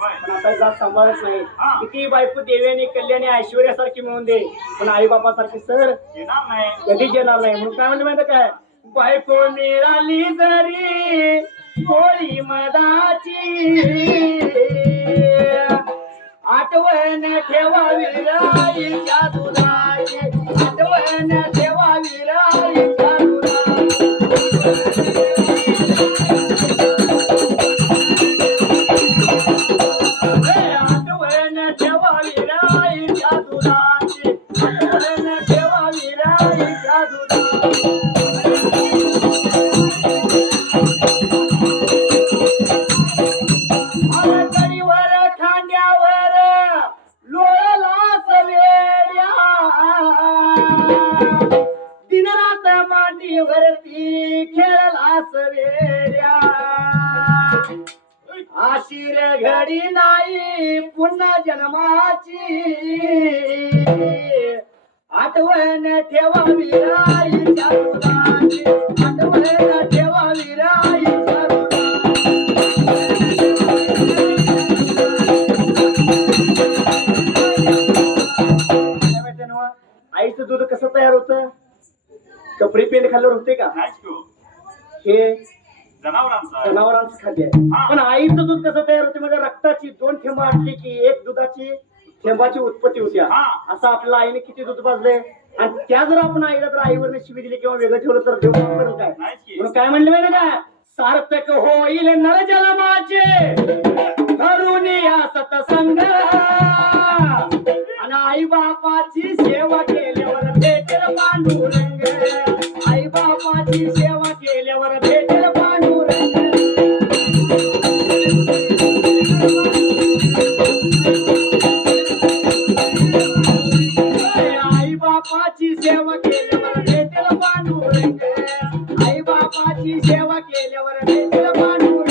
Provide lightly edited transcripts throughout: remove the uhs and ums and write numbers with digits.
पण आता जात सांभाळत नाही. किती बायको देव्याने कल्याणी ऐश्वर्यासारखी मिळून दे, पण आई बापासारखी सर कधीच येणार नाही. म्हणून काय म्हणते माहिती काय, बायको मिळाली जरी पोळी मदाची, आठवण ठेवावी राईच्या दुधाची, आठवण ठेवावी राईच्या दुधाची. आठवण ठेवावी राईच्या दुधाची, आठवण ठेवावी राईच्या दुधाची. वरती खेळला सवेऱ्या, आशीर घडी नाही पुन्हा जन्माची, आठवण ठेवावी राईच्या दुधाची, आठवण ठेवावी राईच्या दुधाची. आईचं दूध कसं तयार होतं? कपडे पेंट खाल्ल्यावर होते का? हे जनावरांचं खाद्य आहे. पण आईचं दूध कसं तयार होते? म्हणजे रक्ताची 2 थेंब आटली की 1 दुधाची थेंबाची उत्पत्ती होती. असं आपल्याला आईने किती दूध पाजले, आणि त्या जर आपण आईला तर आईवरने शिवी दिली किंवा वेगळं ठेवलं तर देव करेल काय? म्हणून काय म्हणले माहिती काय, सार्थक होईल नर जन्माचे धरून या सतसंग, आणि आई बापाची सेवा केल्यावर भेटेल पांडुरंग, आई बापाची सेवा केल्यावर भेटेल पांडुरंग. आई बापाची सेवा केल्यावर भेटेल पांडुरंग, आई बापाची सेवा केल्यावर भेटेल पांडुरंग.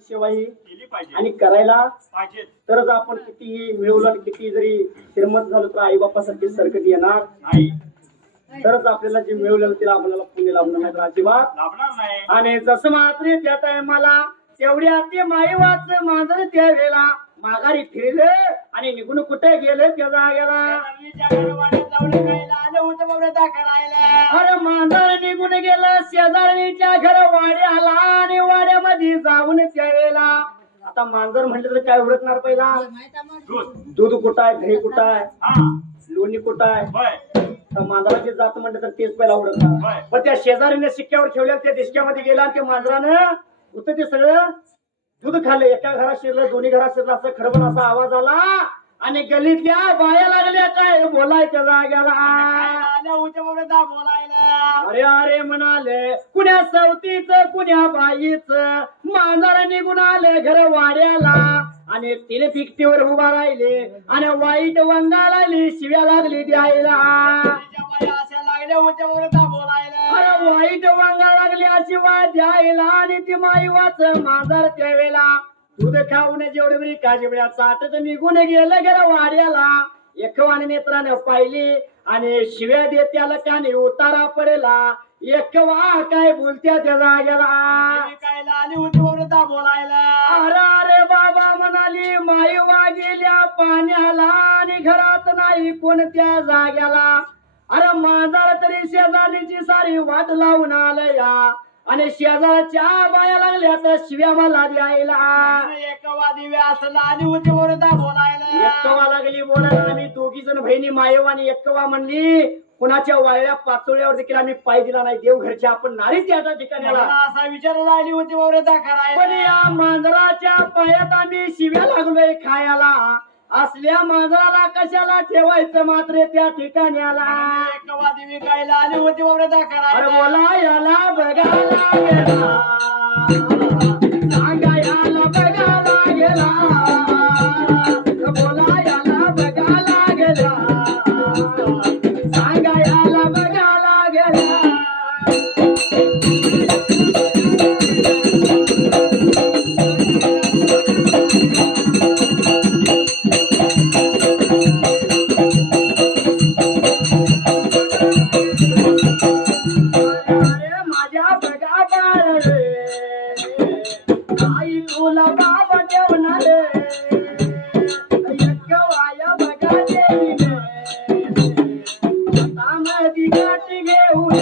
सेवा ही केली पाहिजे आणि करायला पाहिजे, तरच आपण कितीही मिळवलं, किती जरी श्रीमंत झालो तर आई बापासारखी सरकती येणार नाही, तरच आपल्याला जे मिळवलेलं तिला आपल्याला पुण्य लाभणार नाही, तर अजिबात लाभणार नाही. आणि जसं मात्र त्या टायमाला तेवढ्या ते माईवाच माझं त्या वेळेला माघारी फिरले आणि निघून कुठे गेले त्या जागेला, अरे मांजर निघून गेलं शेजारणीच्या घर वाड्याला, आणि वाड्यामध्ये जाऊन त्यावेळेला आता मांजर म्हटलं तर काय ओळखणार पहिला? दूध कुठं आहे, दही कुठं आहे, लोणी कुठं आहे, तर मांजराची जात म्हटलं तर तेच पहिला ओळखणार. पण त्या शेजारीने शिक्क्यावर ठेवल्या त्या दिशक्यामध्ये गेला, त्या मांजरानं होतं ते सगळं दूध खाल्लं. एका घरात शिरलं, दोन्ही घरात शिरलं, असं खडबड असा आवाज आला, आणि गल्लीतल्या बाया लागल्या काय बोलायच्या जाग्याला, अरे अरे म्हणाले कुण्या सवतीच कुण्या बाईच, मांजर निघून आले घर वाड्याला, आणि 3 पिकटीवर उभा राहिले, आणि वाईट वंगा लागली, शिव्या लागली द्यायला, अरे वाईट वंगा लागली अशी वाद द्यायला, आणि ती माई वाच मांजर त्यावेळेला दूध खाऊन जेवढी काजबड्या चाटत निघून गेलं घर वाड्याला. एकवाने नेत्राने पाहिली आणि शिव्या देत त्याला कानी उतारा पडला, एकवा काय बोलत्या त्या जाग्याला, काय आली होती बोलायला, अरे अरे बाबा म्हणाली माईवा गेल्या पाण्याला, आणि घरात नाही कोणत्या जाग्याला, अरे मांजर तरी शेजारीची सारी वाट लावून आलया, आणि शेजारच्या बाया लागल्या तर शिव्या मला द्यायला, एकवा दिव्या असला आणि होती बोलायला, एकवा लागली बोलायला. आम्ही 2 जण बहिणी मायवानी एकवा म्हणली, कुणाच्या वाळल्या पाचोळ्यावर देखील आम्ही पाय दिला नाही, देवघरच्या आपण नारी त्या ठिकाणाला, असा विचार लागली होती पण या मांजराच्या पायात आम्ही शिव्या लागलोय खायला, असल्या मांजराला कशाला ठेवायचं मात्र त्या ठिकाण्याला, एकवा देवी गायला आली होती अरे बोला याला बघायला गेला, सांगा याला बघायला गेला, बोला याला बघायला गेला, सांगा याला बघायला गेला. ती काठी घेऊन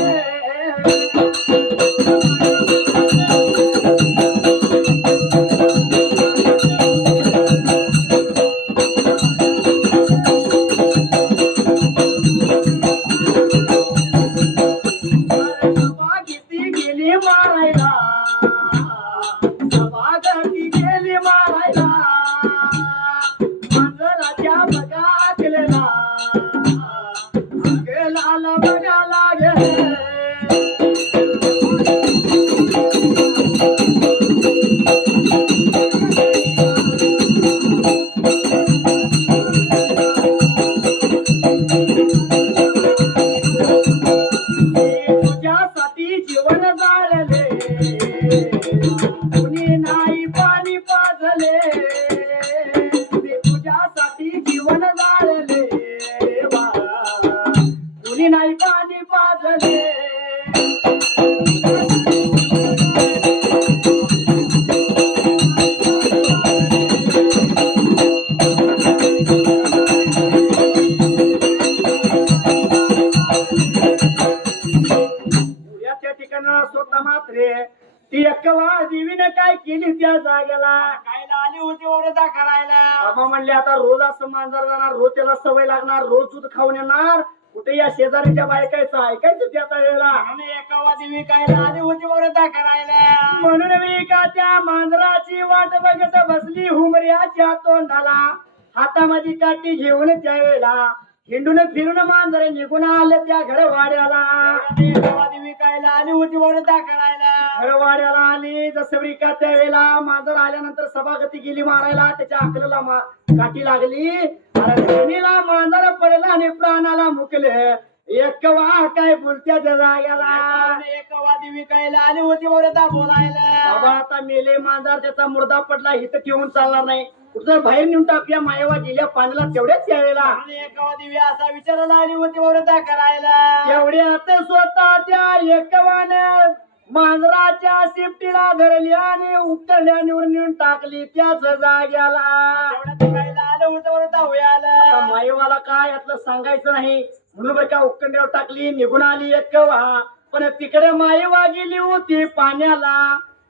सभागती गेली मारायला सभागती गेली मारायला मांजराच्या बघा केलेला गेला बघा लागेल तुझ्यासाठी जीवन जाळले कुणी नाही पाणी पाजले मी तुझ्यासाठी जीवन जाळले कुणी नाही पाणी पाजले त्या ठिकाणाला स्वतः मात्र ती एकवा देवीने काय केली त्या जागेला खायला आली होती ओरडा करायला. बाबा म्हणले आता रोज असं मांजर जाणार रोज त्याला सवय लागणार रोज दूध खाऊन येणार कुठे या शेजारीच्या बायकायचं ऐकायचं त्या वेळेला म्हणून एका देवी खायला आली होती ओरडा करायला. म्हणून मी का त्या मांजराची वाट बघत बसली हुमऱ्याच्या तोंडाला हातामध्ये काठी घेऊन त्यावेळेला हिंडून फिरून मांजरे निघून आले त्या घरवाड्याला एका देवी खायला आली होती ओरडा करायला. घरवाड्याला आली जसं का त्यावेळेला मांजर आल्यानंतर सभागती गेली मारायला त्याच्या अकलेला काठी लागली आणि जमिनीला मांजर पडला आणि प्राणाला मुकले एकवा काय बोलत्या त्या जाग्याला एका देवी खायला आली होती ओरडा बोलायला. बाबा आता मेले मांजर त्याचा मुर्दा पडला इथं ठेवून चालणार नाही कुठं बाहेर नेऊन टाकल्या मायवा गेल्या पाण्याला तेवढ्याच त्यावेळेला म्हणून एका देवी असा विचारायला आली होती ओरडा करायला. तेवढ्यात स्वतः त्या एकवाने मांजराच्या शिफ्टीला धरली आणि उकरल्या नेऊन टाकली त्याच जाग्याला एवढ्या खायला आलं होतं ओरडा आता होयाला. माईवाला काय यातलं सांगायचं नाही म्हणून बरं का उकंड्यावर टाकली निघून आली एकवा पण तिकडे माईवा गेली होती पाण्याला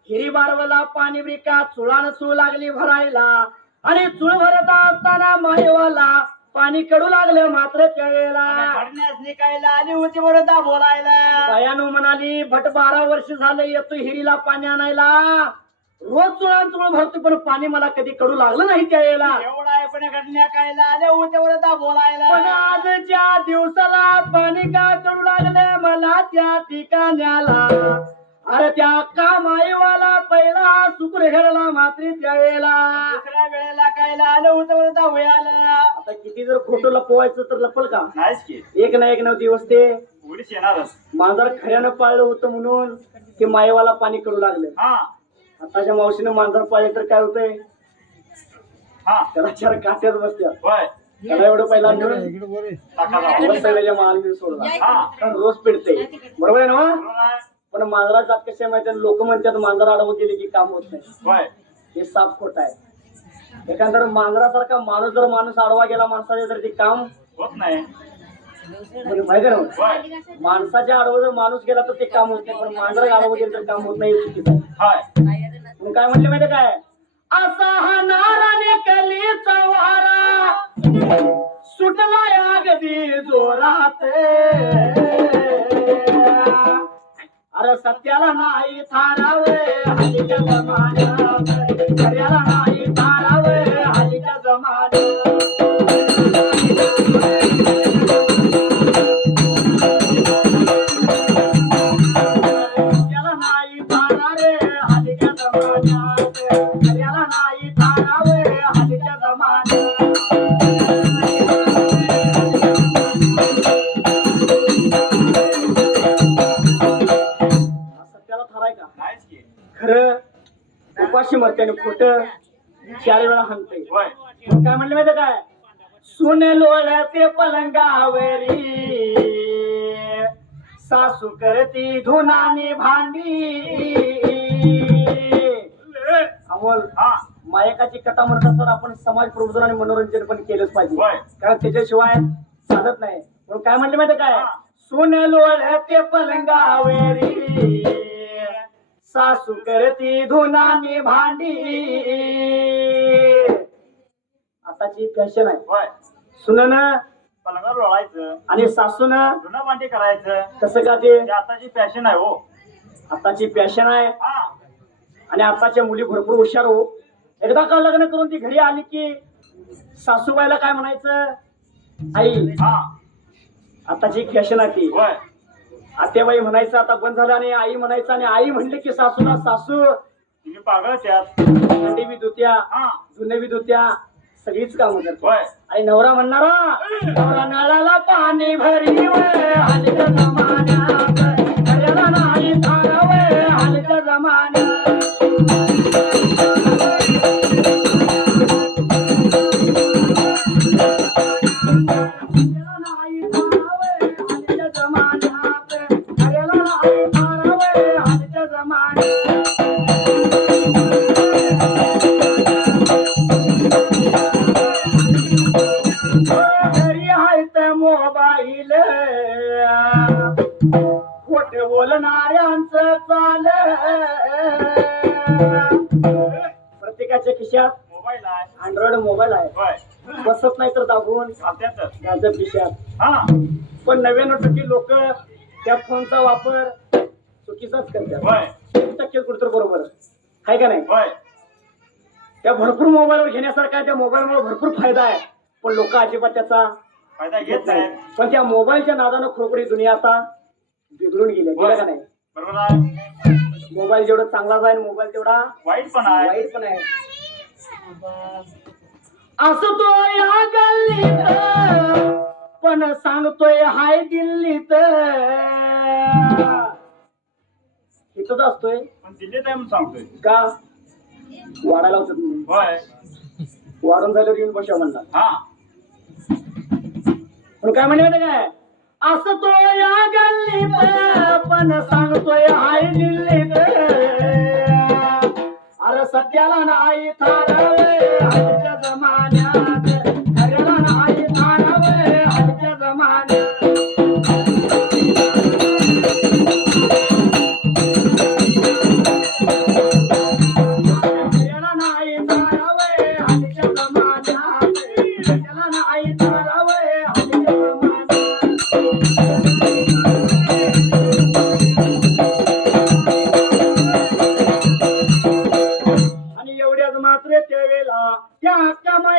हिरी बारवला पाणी ब्रिका चुळान चूळ लागली भरायला आणि चूळ भरत असताना माईवाला पाणी कडू लागलं मात्र त्यावेळेला घडण्यास निघायला आली होती ओरडा बोलायला. बायानो म्हणाली भट 12 वर्ष झालं येतो हिरीला पाणी आणायला रोज चुळान चुळ भरतो पण पाणी मला कधी कडू लागलं नाही त्यावेळेला एवढा आहे पण घडण्या खायला आले होते ओरडा बोलायला. पण आजच्या दिवसाला पाणी का कडू लागलं मला त्या ठिकाण्याला अरे त्या का माईवाला पहिला सुकून घडला मात्र त्यावेळेला दुसऱ्या वेळेला खायला आलं होतं ओरडा होयाला. आता किती जर खोटं लपवायचं तर लपल का नाहीच की एक ना एक दिवस ते उडीच येणारच. मांजर खऱ्यानं पाळलं होतं म्हणून की माईवाला पाणी कडू लागलं हा आताच्या मावशीनं मांजर पाळले तर काय होतंय हा त्याला 4 काट्यात बसत्या होय त्याला एवढं पहिला टाका जाऊ. सगळ्याच्या माल सोडला हा कारण रोज पिडते बरोबर आहे ना बरोबर आहे. पण मांजरा जात कशा माहिती लोक म्हणतात मांजर आडवं गेले की काम होत नाही होय हे साफ खोट आहे एखादा मांजरासारखा माणूस जर माणूस आडवा गेला माणसाचे तर ते काम होत नाही. म्हणजे माहिती आहे ना होय माणसाच्या आडवं जर माणूस गेला तर ते काम होत नाही पण मांजर आडवं गेलं तर काम होत नाही हे चुकीचं आहे होय मग काय म्हटलं माहिती काय असा हा नाराने कलीचा वारा सुटला अगदी जोरात अरे सत्याला नाही थारावे हल्लीच्या जमान्यात खऱ्याला नाही थारावे हल्लीच्या जमान्यात सत्याला नाही थारावे हल्लीच्या जमान्यात खऱ्याला नाही थारावे हल्लीच्या जमान्यात नाहीच की खरं उपाशी मरत्याने खोट 4 वेळा हाणते होय काय म्हणलं माहिती काय सुन लोळ्याचे पलंगावरी सासू करती धुनानी भांडी अमोल हा मायकाची कथा म्हणत असताना आपण समाज प्रबोधन आणि मनोरंजन पण केलंच पाहिजे होय कारण त्याच्याशिवाय चालत नाही म्हणून काय म्हणले माहिती काय सुन लोळते पलंगावरी सासू करती धुनानी भांडी. आताची फॅशन आहे. होय सुनन पलंगावर लोळायचं आणि सासून धुणं भांडी करायचं कसं का ते ही आताची फॅशन आहे हो. आताची फॅशन आहे. हा आणि आताच्या मुली भरपूर हुशार हो. एकदा का लग्न करून ती घरी आली की सासूबाईला काय म्हणायचं, आई. हा आताची फॅशन आहे ती. होय आत्याबाई म्हणायचं आता बंद झालं आणि आई म्हणायचं. आणि आई म्हणले की सासूला सासू तुम्ही पागळ त्यात. भांडी बी धुत्या, हा धुणे बी धुत्या, सगळीच कामं करतो. होय आणि नवरा म्हणणारा नवरा नळाला पाणी भरी हालच्या जमान्यात घराला नाही थारावे हालच्या जमान्यात. नाही थारावे हालच्या जमान्यात घराला नाही थारावे हालच्या जमान्यात. घरी आहेत मोबाईल खोट बोलणाऱ्यांचं चाल. प्रत्येकाच्या खिशात मोबाईल आहे. अँड्रॉइड मोबाईल आहे. होय बसत नाही तर दाबून त्यातच. त्याच्या खिशात. हा पण 99% लोक त्या फोनचा वापर चुकीचाच करतात. होय 1% कुठतर बरोबर आहे का नाही. होय त्या भरपूर मोबाईलवर घेण्यासारखा आहे. त्या मोबाईलमुळे भरपूर फायदा आहे. पण लोक अजिबात त्याचा फायदा घेत नाही. पण त्या मोबाईलच्या नादानं खरोखरी दुनिया आता बिघडून गेल्या का नाही. बरोबर आहे. मोबाईल जेवढा चांगला जाईल मोबाईल तेवढा वाईट पण आहे. वाईट पण आहे. असतो या गल्लीत पण सांगतोय हाय दिल्लीत. इथंच असतोय पण दिल्लीत आहे म्हणून सांगतोय. का वाढायला होत तुम्ही होय वाढून झाल्यावर येऊन बसा म्हणला. हा पण काय म्हणते काय असतो या गल्लीत पण सांगतोय हाय दिल्लीत. अरे सत्याला नाही थारा